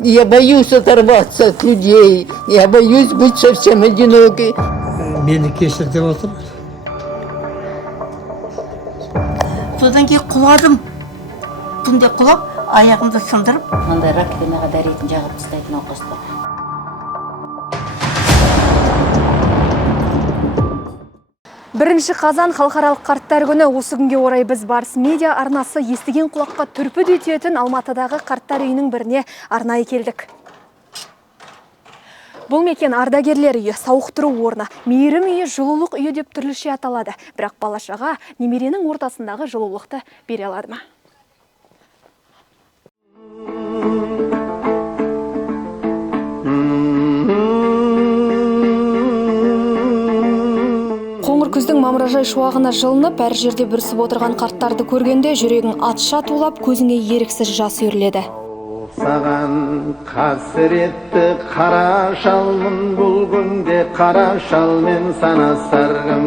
Я боюсь оторваться от людей. Я боюсь быть совсем одинокой. Мені кешір деп отыр. Содан кейін құладым. Түнде құлап, аяғымды сындырып. Мындай раковинаға дәретін жағып тастайды науқастар. 1 қазан халықаралық қарттар күні. Осы күнге орай біз Барыс медиа арнасы естіген құлаққа түрпі ететін Алматыдағы қарттар үйінің біріне арнайы келдік. Бұл мекен ардагерлер үйі, сауықтыру орны, мейірім үйі, жылулық үйі деп түрліше аталады. Бірақ бала-шаға немеренің ортасындағы жылулықты бере алады ма? Қоңыр күздің мамыражай шуағына жылынып, әр жерде бүрісіп отырған қарттарды көргенде жүрегің атша тулап, көзіңе еріксіз жас үйіріледі. Саған қасіретті қара шалмын, бұл күнде қара шалмен санасарғым.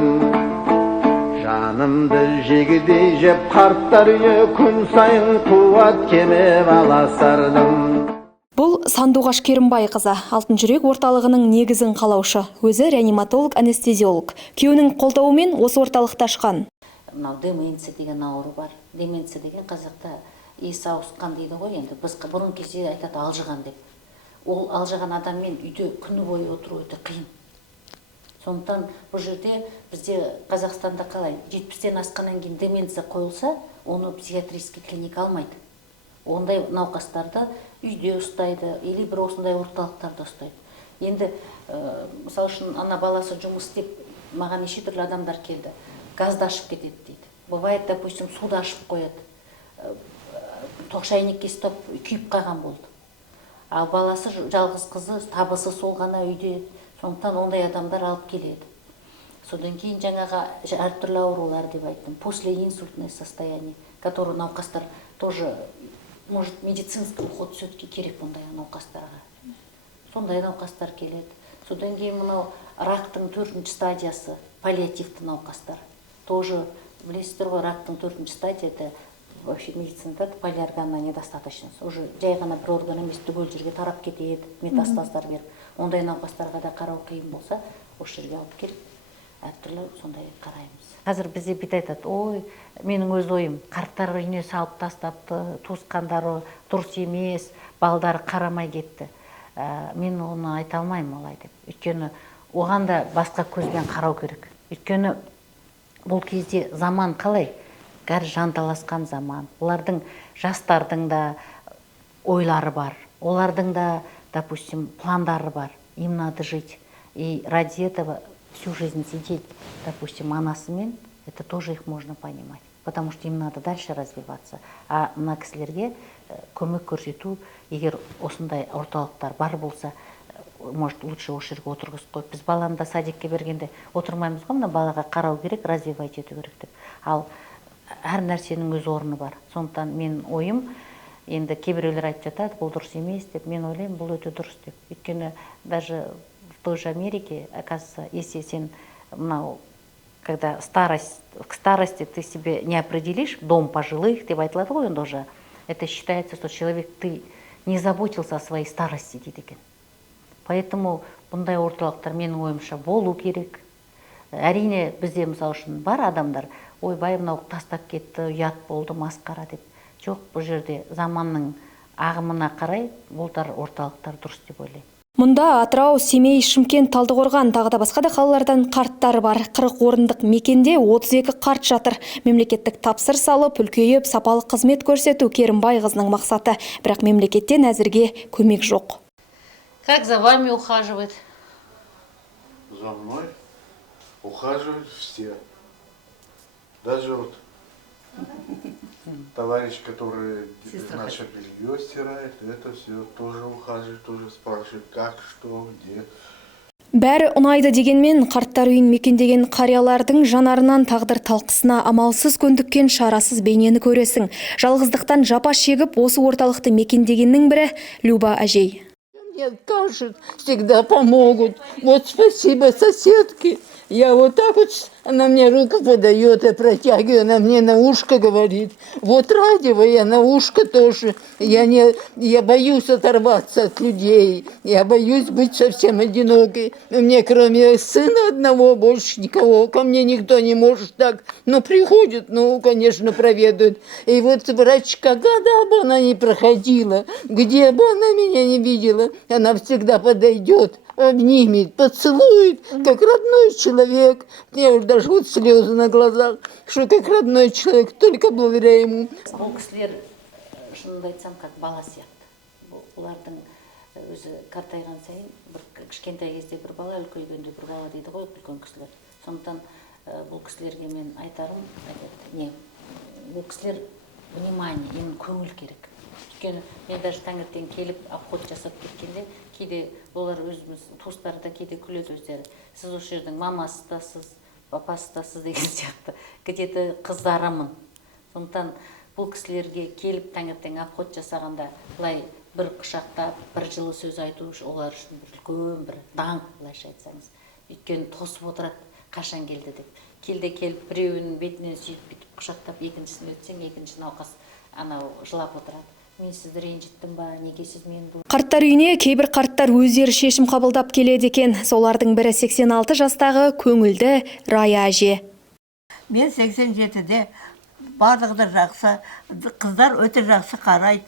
Жанымды жегідей жеп қарттар үйі, күн сайын қуат кемеп аласардым. Бұл Сандуғаш Керімбай қызы, Алтын жүрек орталығының негізін қалаушы, өзі реаниматолог, анестезиолог. Күйеуінің қолдауымен осы орталықты ашқан. Мынау деменция деген ауру бар. Деменция деген қазақта есі ауысқан дейді ғой, енді біз бұрын кезде айтады алжыған деп. Ол алжыған адаммен үйде күні бойы отыру өте қиын. Сондықтан бұл жерде бізде Қазақстанда қалай 70-тен асқаннан кейін деменция қойылса, оны психиатрический клиника алмайды. Ондай науқастарды үйде ұстайды, или бір осындай орталықтарда ұстайды. Енді мысалы үшін ана баласы жұмыс істеп, маған неше түрлі адамдар келді. Газды ашып кетеді дейді. Бывает, допустим, суды ашып қояды. Тоқшайнекке стоп күйіп қалған болды. Ал баласы жалғыз қызы, табысы сол ғана үйде. Сондықтан ондай адамдар алып келеді. Содан кейін жаңаға әртүрлі аурулар деп айттым. После инсультное состояние, который науқастар тоже, может, медицинский уход все-таки керек ондай науқастарға. Сондай науқастар келеді. Содан кейін мынау рақтың 4-ші стадиясы, паллиативті науқастар. Тоже білесіздер ғой, рақтың 4-ші стадияда вообще медицинада полиорганная недостаточность. Уже жай ғана бір орган емес, түгел жерге тарап кетеді, метастаздар беріп. Ондай науқастарға да қарау қиын болса, осы жерге алып келіп, әртүрлі сондай қараймыз. Қазір бізде бит айтады, ой, менің өз ойым, қарттар үйіне салып тастапты, туысқандары дұрыс емес, балдары қарамай кетті. Мен оны айта алмаймын олай деп. Өйткені оған да басқа көзбен қарау керек. Өйткені бұл кезде заман қалай? Гәр жанталасқан заман. Олардың жастардың да ойлары бар. Олардың да, допустим, пландары бар. Им надо жить. И ради этого всю жизнь сидеть, допустим, анасымен, это тоже их можно понимать. Потому что им надо дальше развиваться. А мына кісілерге көмек көрсету, егер осындай орталықтар бар болса, может, лучше осы жерге отырғызып қойып. Біз баламды садикке бергенде отырмаймыз ғой, мына балаға қарау керек, развивать ету керек деп. Ал әр нәрсенің өз орны бар. Сондықтан мен ойым, енді кейбіреулер айтып жатады, бұл дұрыс емес деп, мен ойлаймын, бұл өте дұрыс деп. Өйткені даже в той же Америке, оказывается, если сен, когда к старости ты себе не определишь, дом пожилых, деп айтылады ғой, енді уже, это считается, что человек, ты не заботился о своей старости дейді екен. Поэтому бұндай орталықтар менің ойымша болу керек. Әрине бізде мысалы үшін бар адамдар, ойбай мынау тастап кетті, ұят болды, масқара деп. Жоқ, бұл жерде заманның ағымына қарай бұлдар орталықтар дұрыс деп ойлаймын. Мұнда Атырау, Семей, Шымкент, Талдықорған, тағы да басқа да қалалардан қарттар бар. 40 орындық мекенде 32 қарт жатыр. Мемлекеттік тапсырыс алып, үлкейіп, сапалы қызмет көрсету Керімбай қызының мақсаты. Бірақ мемлекеттен әзірге көмек жоқ. Как за вами ухаживает? За мной ухаживают все. Даже вот товарищ, который наше белье стирает, это все тоже ухаживает, тоже спрашивает, как, что, где. Бәрі ұнайды дегенмен, қарттар үйін мекендеген қариялардың жанарынан тағдыр талқысына амалсыз көндіккен шарасыз бейнені көресің. Жалғыздықтан жапа шегіп, осы орталықты мекендегеннің бірі Люба әжей. Не откажут, всегда помогут. Вот спасибо, соседки. Я вот так вот Она мне руку подает, я протягиваю, она мне на ушко говорит. Вот радио, я на ушко тоже. Я боюсь оторваться от людей. Я боюсь быть совсем одинокой. У меня кроме сына одного больше никого. Ко мне никто не может так. Но приходит, конечно, проведают. И вот врач, когда бы она ни проходила, где бы она меня не видела, она всегда подойдет, обнимет, поцелует, как родной человек. Я уже даже вот слезы на глазах, что как родной человек, только благодаря ему. Бұл кісілер, шынымды айтсам, как бала сияқты. Олардың өзі қартайған сайын, бір кішкентай кезде бір бала, үлкейгенде бір бала дейді ғой, үлкен кісілер. Сондықтан бұл кісілерге мен айтарым, бұл кісілер внимание, им көңіл керек. Өйткені мен даже таңертең келіп обход жасап кеткенде, кейде олар өзіміз туыстары да кейде күледі өздері. Сіз осы жердің мамасы да сіз, папасы да сіз деген сияқты. Где-то қыздарымын. Сондықтан бұл кісілерге келіп таңертең обход жасағанда былай бір құшақтап, бір жылы сөз айту олар үшін үлкен бір даңқ, былайша айтсаңыз. Өйткені тосып отырады, қашан келді деп. Келіп біреуінің бетінен сүйіп бүйтіп құшақтап, екіншісін өтсең, екінші науқас анау жылап отырады. Мен сізді ренжіттім ба, неге сіз мені бұл... Қарттар үйіне кейбір қарттар өздері шешім қабылдап келеді екен. Солардың бірі 86 жастағы көңілді Рая әже. Мен 87-де барлығы да жақсы, қыздар өте жақсы қарайды.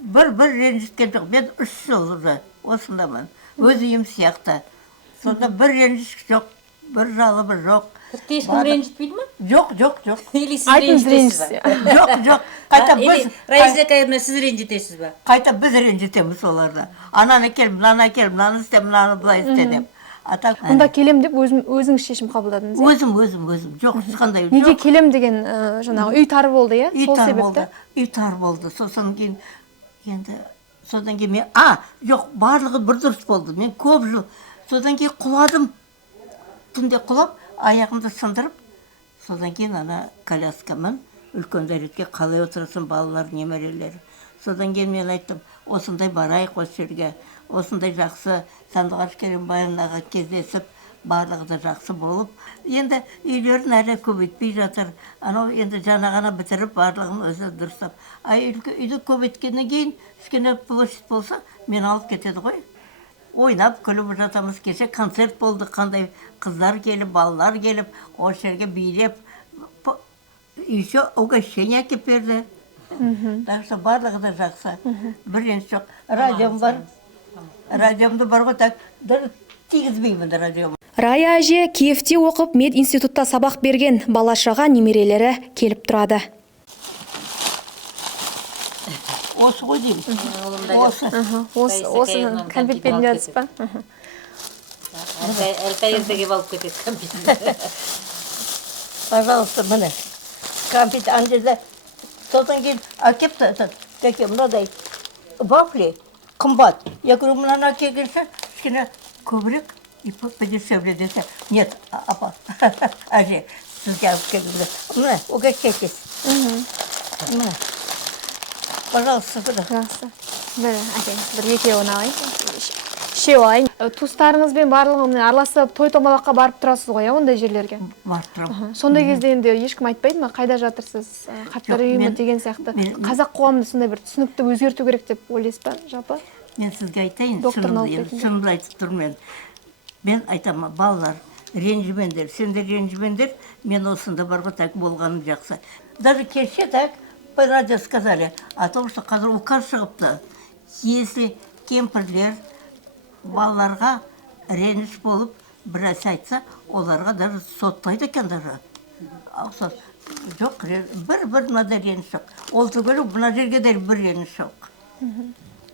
Бір ренжіткен жоқ. Мен 3 жыл осындамын. Өз үйім сияқты. Сонда бір ренжіш жоқ, бір жалыбы жоқ. Тірті ешкім ренжітпейді ма? Жоқ. Или сіз ренжітесіз ба? Жоқ. Қайта біз... Раиса Каевна, сіз ренжітесіз ба? Қайта біз ренжітеміз оларды. Ананы кел, мынаны кел, мынаны істе, мынаны былай істе деп. Онда келем деп өзіңіз шешім қабылдадыңыз? Өзім. Жоқ, ешқандай жоқ. Неге келем деген жаңағы үй тар болды, иә? Сол себепті? Үй тар болды. Содан кейін мен, жоқ, барлығы бір дұрыс болды. Мен көп жыл. Содан кейін құладым. Түнде құлап, аяғымды сындырып, содан кейін ана коляскамын, үлкен дәретке қалай отырсын балалар, немерелері. Содан кейін мен айттым, осындай барайық осы жерге, осындай жақсы Сандуғаш Керімбайынаға кездесіп, барлығы да жақсы болып. Енді үйлерін әлі көбейтпей жатыр. Анау енді жаңа ғана бітіріп, барлығын өзі дұрыстап. Үйді көбейткеннен кейін, кішкене площадь болса, мен алып кетеді ғой. Ойнап, күліп жатамыз. Кеше концерт болды, қандай қыздар келіп, балалар келіп, осы жерге билеп, еще угощение әкеп берді. Так что барлығы да жақсы. Бір ренжіс жоқ. Радиом бар. Радиомды бар ғой, так, тигізбеймін радиом. Рая әже Киевте оқып, мединститутта сабақ берген, бала-шаға немерелері келіп тұрады. Осы ғой деймін. Осыны кәмпит берін жатсыз ба? Әлтайырдеге балып кетеді кәмпит. Пожалуйста, міне. Кәмпит аңдеді. Содан кейін әкепті, тәке, мынадай вафли қымбат. Я говорю, мынаны әкелгенше, кішкене көбірек и подешевле десе. Нет, апа, әже, сізге алып келгенде. Міне, угощайтесь. Міне. Пожалуйста, Жақсы. Бір екеуін алайын. Үшеу алайын. Туыстарыңызбен барлығымен араласып, той-томалаққа барып тұрасыз ғой, ондай жерлерге? Барып тұрам. Сондай кезде енді ешкім айтпайды ма? Қайда жатырсыз? Қарттар үйі деген сияқты. Қазақ қоғамында сондай бір түсінікті өзгерту керек деп ойлайсыз ба, жалпы? Мен сізге айтайын, шынымды айтып тұрмын. Мен айтамын, балалар, ренжімеңдер, сендер ренжімеңдер, мен осында барға так болғаным жақсы. Даже кеше так по радио сказали о том, что қазір указ шығыпты. Если кемпірлер балаларға реніш болып біраз айтса, оларға даже соттайды екен даже. Жоқ, бір мынада реніш жоқ. Ол түгелі мына жерге де бір реніш жоқ.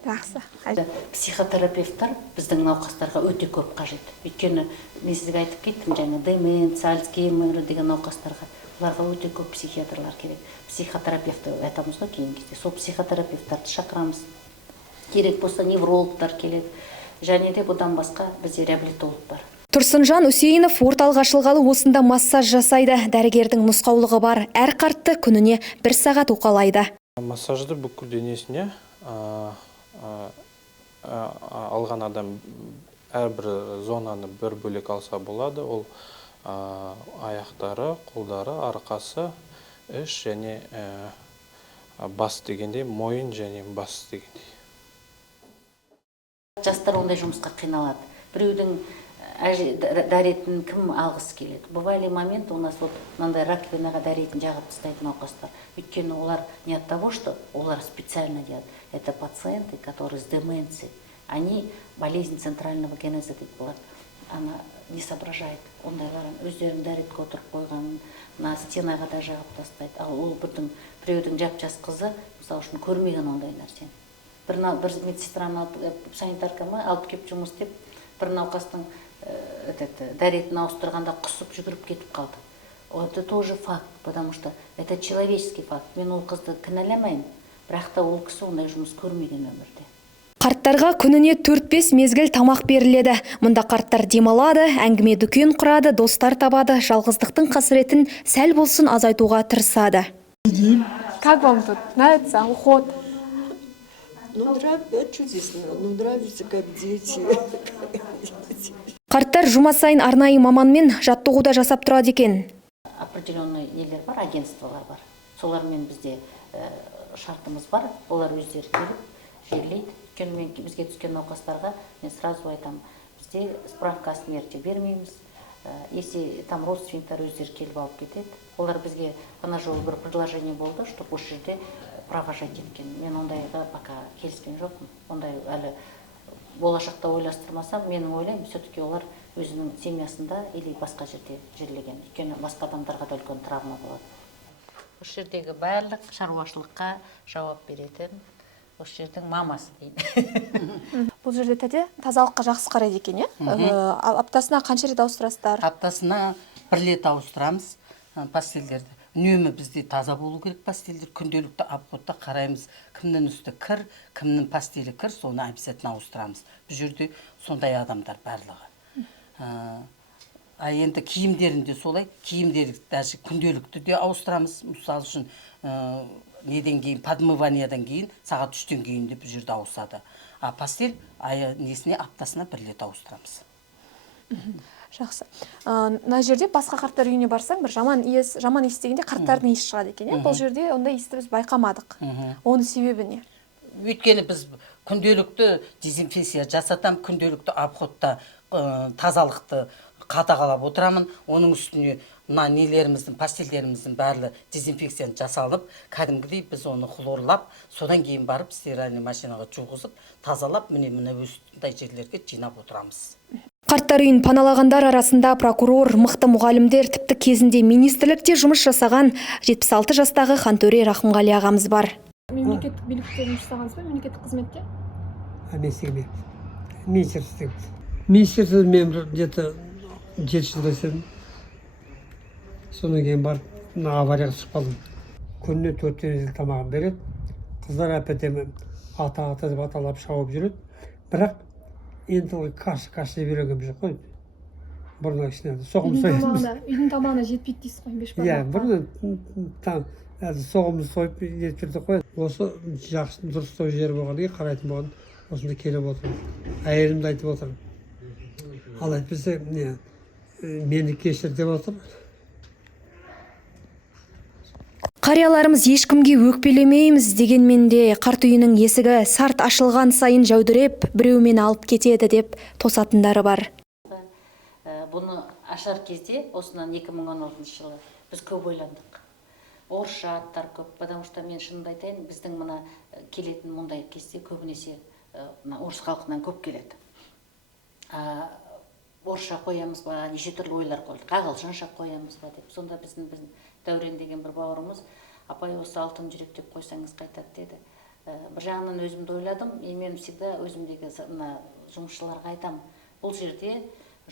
Жақсы. Психотерапевттар біздің науқастарға өте көп қажет. Өйткені мен сізге айтып кеттім, жаңа деменция, Альцгеймер деген науқастарға. Оларға өте көп психиатрлар керек. Психотерапевт айтамыз ғой кейін кезде. Сол психотерапевттарды шақырамыз. Керек болса неврологтар келеді. Және де бұдан басқа бізде реабилитолог бар. Тұрсынжан Үсейінов орталық ашылғалы осында массаж жасайды. Дәрігердің нұсқаулығы бар. Әр қартты күніне 1 сағат уқалайды. Массажды бүкіл денесіне алған адам әрбір зонаны бір бөлек алса болады. Ол аяқтары, қолдары, арқасы, іш және бас дегенде, мойын және бас дегендей. Жастар ондай жұмысқа қиналады. Біреудің дәретін кім алғысы келеді? Бывали момент у нас вот мынандай раковинаға дәретін жағып тастайтын науқастар. Өйткені олар не от того, что олар специально делают. Это пациенты, которые с деменцией. Они болезнь центрального генеза дейді болады. Она не соображает. Ондайларын өздерін дәретке отырып қойған, на стенаға да жағып тастайды. Ал ол біреудің жап-жас қызы, мысалы үшін көрмеген ондай нәрсені. Бір медсестраны санитаркама алып келіп жұмыс істеп, бір науқастың дәретін ауыстырғанда құсып жүгіріп кетіп қалды. Это тоже факт, потому что это человеческий факт. Мен ол қызды кінәламаймын, бірақ та ол кісі ондай жұмыс көрмеген өмірде. Қарттарға күніне 4-5 мезгіл тамақ беріледі. Мұнда қарттар демалады, әңгіме дүкен құрады, достар табады, жалғыздықтың қасіретін сәл болсын азайтуға тырысады. Как вам тут? Нравится уход? Чудесно. Нравится, как дети. Қарттар жұма сайын арнайы маманмен жаттығуда жасап тұрады екен. Определенный нелер бар, агентстволар бар. Солармен бізде шартымыз бар. Олар өздері келіп, жерлейді. Өйткені бізге түскен науқастарға мен сразу айтамын, бізде справка о смерти бермейміз. Если там родственниктер өздері келіп алып кетеді, олар бізге ана жолы бір предложение болды, чтобы осы жерде провожать еткен. Мен ондайға пока келіскен жоқпын. Ондай әлі болашақта ойластырмасам, менің ойлаймын, все-таки олар өзінің семьясында или басқа жерде жерлеген. Өйткені басқа адамдарға да үлкен травма болады. Осы жердегі барлық шаруашылыққа жауап беретін осы жердің мамасы дейді. Бұл жерде тәте тазалыққа жақсы қарайды екен, аптасына қанша рет ауыстырасыздар? Аптасына 1 рет ауыстырамыз пастельдерді. Үнемі бізде таза болу керек пастельдер. Күнделікті обходта қараймыз, кімнің үсті кір, кімнің пастелі кір, соны обязательно ауыстырамыз. Бұл жерде сондай адамдар барлығы. Енді киімдерінде солай, киімдерді даже күнделікті де ауыстырамыз. Мысалы үшін неден кейін, подмываниядан кейін, сағат 3-тен кейін де бұл жерде ауысады. А пастель аптасына 1 рет ауыстырамыз. Жақсы. Мына жерде басқа қарттар үйіне барсаң, бір жаман естігенде қарттардың иісі шығады екен. Бұл жерде ондай иісті біз байқамадық. Оның себебі не? Өйткені біз күнделікті дезинфекция жасатам, күнделікті обходта тазалықты қадағалап отырамын. Оның үстіне нелеріміздің, пастельдеріміздің барлы дезинфекцияны жасалып, кәдімгідей біз оны хлорлап, содан кейін барып стиральный машинаға жуғызып, тазалап, міне осындай жерлерге жинап отырамыз. Қарттар үйін паналағандар арасында прокурор, мықты мұғалімдер, тіпті кезінде министрлікте жұмыс жасаған 76 жастағы Хантөре Рахымғали ағамыз бар. Мемлекеттік билікте жұмыс жасағансыз ба, мемлекеттік қызметте? Министерство мен где-то 7 жылда істедім. Содан кейін барып аварияға түсіп қалдым. Күніне 4 мезгіл тамағын береді. Қыздар әп-әдемі ата деп аталап шауып жүреді. Бірақ енді кашы берген жоқ қой. Бұрын кішкене соғым сойып. Үйдің тамағына жетпейді дейсіз ғой, 5 бала. Иә, бұрын соғымды сойып жеткірді қой. Осы жақсы дұрыстау жер болған кейін қарайтын болған осында келіп отырмын. Әйелімді айтып отырмын. Ал әйтпесе мені кешір деп отыр. Қарияларымыз ешкімге өкпелемейміз дегенмен де қарт үйінің есігі сарт ашылған сайын жәудіреп, біреумен алып кетеді деп тосатындары бар. Бұны ашар кезде, осынан 2016 жылы біз көп ойландық. Орысша аттар көп, потому что мен шынымды айтайын, біздің мына келетін мұндай кезде көбінесе орыс халқынан көп келеді. Орысша қоямыз ба, неше түрлі ойлар қойдық, ағылшынша қоямыз ба деп. Сонда біздің Дәурен деген бір бауырымыз, апай осы алтын жүрек деп қойсаңыз қайтады деді. Бір жағынан өзімді ойладым, мен всегда өзімдегі жұмысшыларға айтам, бұл жерде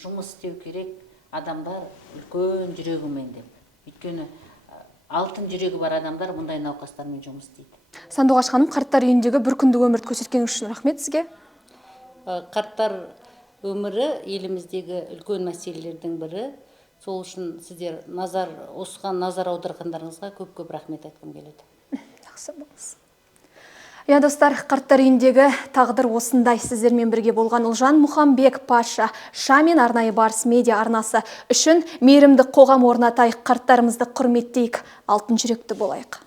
жұмыс істеу керек адамдар үлкен жүрегімен деп. Өйткені алтын жүрегі бар адамдар мұндай науқастармен жұмыс істейді. Сандуғаш ханым, қарттар үйіндегі бір күндік өмірді көрсеткен үшін рахмет сізге. Қарттар өмірі еліміздегі үлкен мәселелердің бірі. Сол үшін сіздер осыған назар аударғандарыңызға көп-көп рахмет айтқым келеді. Жақсы болыңыз. Я достар, қарттар үйіндегі тағдыр осындай. Сіздермен бірге болған Ұлжан Мұхамбек Паша, Шамен арнайы Барыс медиа арнасы үшін мейірімді қоғам орнатайық, қарттарымызды құрметтейік, алтын жүректі болайық.